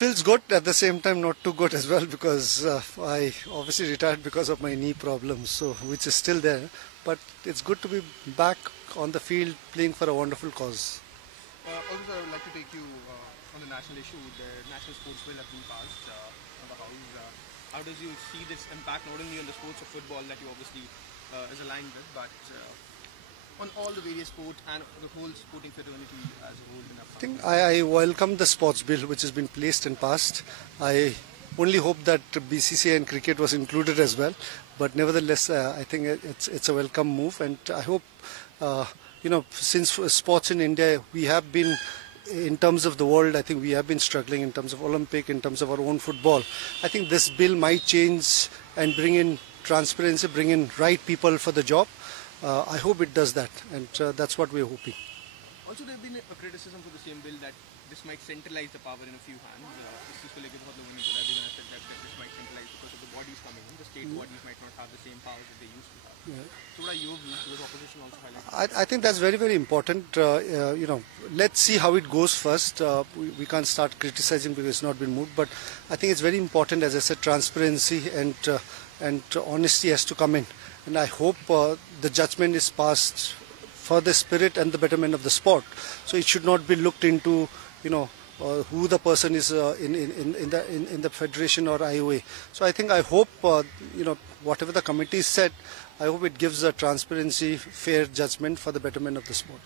Feels good at the same time, not too good as well, because I obviously retired because of my knee problems, so which is still there. But it's good to be back on the field playing for a wonderful cause. Also, sir, I would like to take you on the national issue. The national sports bill has been passed on the House. How does you see this impact not only on the sports of football that you obviously is aligned with, but on all the various sports and the whole sporting fraternity as a whole in Assam? I think I welcome the sports bill which has been placed and passed. I only hope that BCCI and cricket was included as well, but nevertheless, I think it's a welcome move, and I hope since sports in India, we have been, in terms of the world, I think we have been struggling in terms of Olympic, in terms of our own football. I think this bill might change and bring in transparency, bring in right people for the job. I hope it does that, and that's what we're hoping. Also, there have been a criticism for the same bill that this might centralize the power in a few hands. Everyone has said that this might centralize because of the bodies coming in. The state bodies might not have the same powers that they used to have. Yeah. So what are your views? Because opposition also highlighted. I think that's very, very important. Let's see how it goes first. We can't start criticizing because it's not been moved, but I think it's very important, as I said, transparency and honesty has to come in. And I hope the judgment is passed for the spirit and the betterment of the sport. So it should not be looked into, who the person is in the federation or IOA. So I hope whatever the committee said, I hope it gives a transparency, fair judgment for the betterment of the sport.